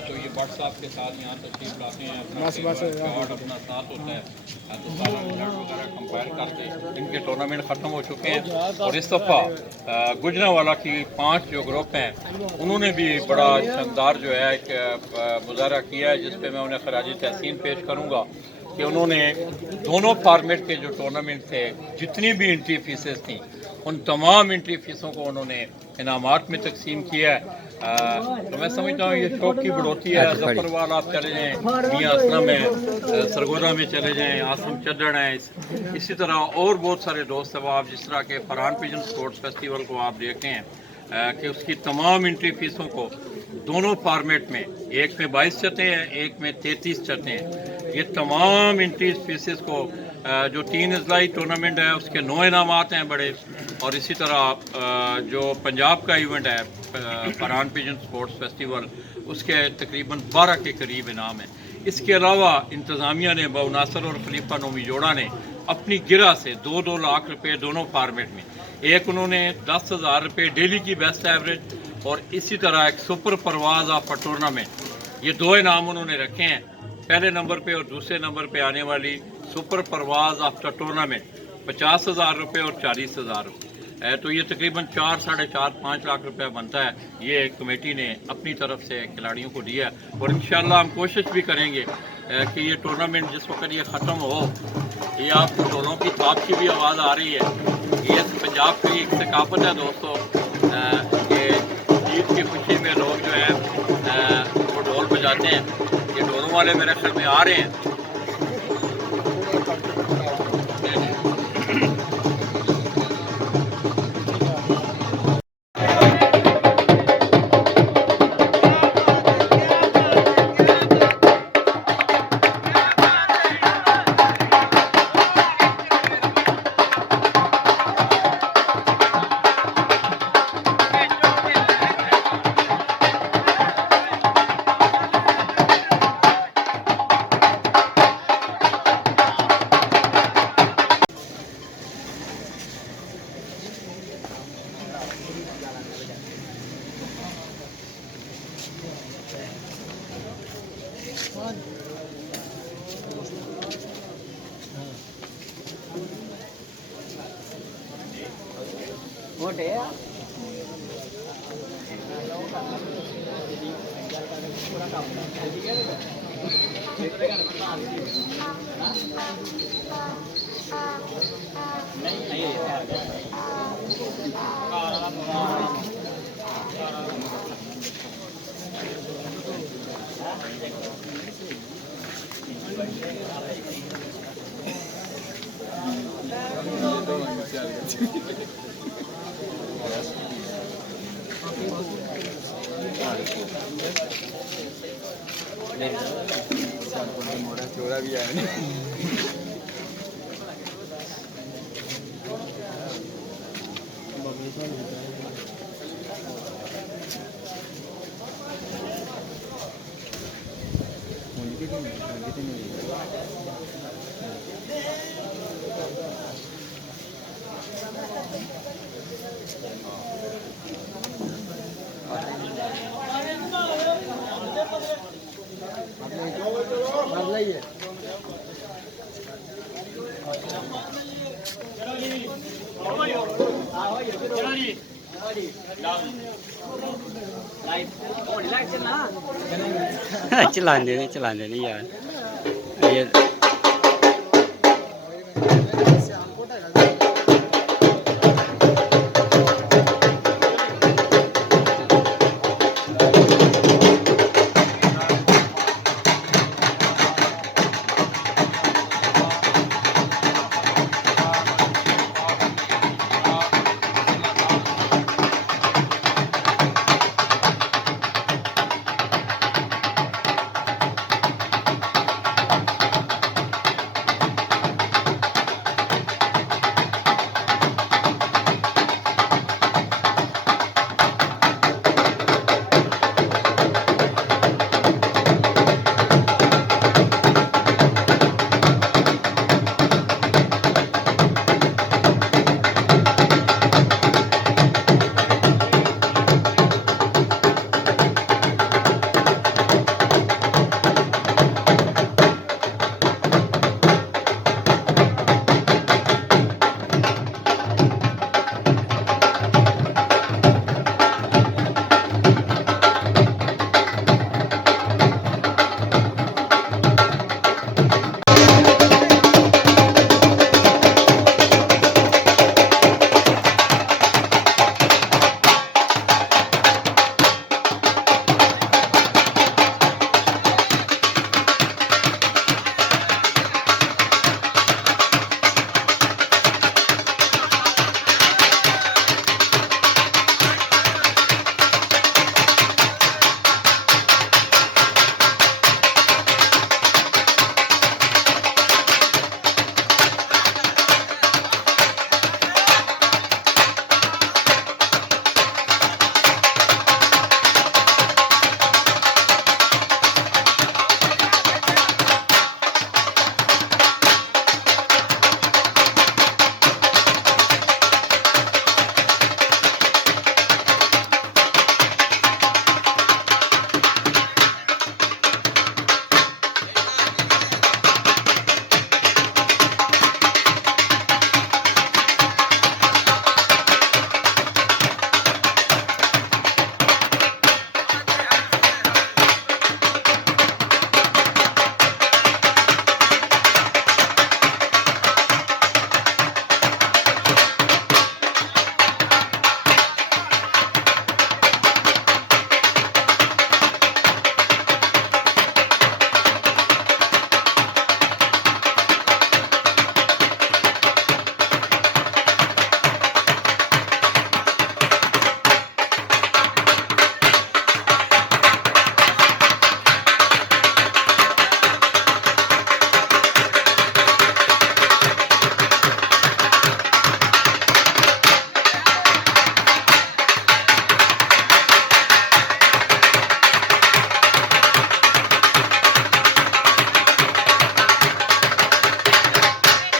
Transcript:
तो ये बट साहब के साथ यहाँ तशरीफ लाते हैं, अपना कार्ड अपना साथ होता है, तो सारा रिजल्ट वगैरह कंपेयर करके इनके टूर्नामेंट ख़त्म हो चुके हैं। और इस दफ़ा गुजरांवाला की 5 जो ग्रुप हैं उन्होंने भी बड़ा शानदार जो है एक मुजाहरा किया है, जिस पर मैं उन्हें खराजी तहसीन पेश करूँगा कि उन्होंने दोनों फार्मेट के जो टूर्नामेंट थे, जितनी भी एंट्री फीसेस थी, उन तमाम एंट्री फीसों को उन्होंने इनामात में तकसीम किया है। तो मैं समझता हूँ ये शौक की बढ़ोतरी है। जफरवाल आप चले जाएँ, मियाँ असलम है, सरगोदा में चले जाएँ, आसम चद्दड़ है, इसी तरह और बहुत सारे दोस्त अब जिस तरह के फरहान पिजन स्पोर्ट्स फेस्टिवल को आप देखते हैं कि उसकी तमाम एंट्री फीसों को दोनों फॉर्मेट में, एक में 22 चते हैं, एक में 33 चते हैं, ये तमाम एंट्री फीसेस को जो 3 अजलाई टूर्नामेंट है उसके 9 इनामात हैं बड़े, और इसी तरह जो पंजाब का इवेंट है फरहान पिजन स्पोर्ट्स फेस्टिवल, उसके तकरीबन 12 के करीब इनाम है। इसके अलावा इंतज़ामिया ने बाउ नासर और खलीफा नोमी जोड़ा ने अपनी गिरा से 2-2 लाख रुपए दोनों फार्मेट में, एक उन्होंने 10,000 रुपये डेली की बेस्ट एवरेज और इसी तरह एक सुपर परवाज ऑफ टूर्नामेंट, ये 2 इनाम उन्होंने रखे हैं। पहले नंबर पे और दूसरे नंबर पे आने वाली सुपर परवाज ऑफ टूर्नामेंट 50,000 रुपये और 40,000 रुपये, तो ये तकरीबन 4-4.5 लाख रुपया बनता है। ये कमेटी ने अपनी तरफ से खिलाड़ियों को दिया है और इंशाल्लाह हम कोशिश भी करेंगे कि ये टूर्नामेंट जिस वक्त ये ख़त्म हो, ये आपको ढोलों की थाप की भी आवाज़ आ रही है। ये पंजाब की एक सकाफत है दोस्तों कि ईद की खुशी में लोग जो है वो ढोल बजाते हैं। ये ढोलों वाले मेरे ख्याल में आ रहे हैं। मोटे चोरा भी आया नहीं। चलाने नहीं यार ये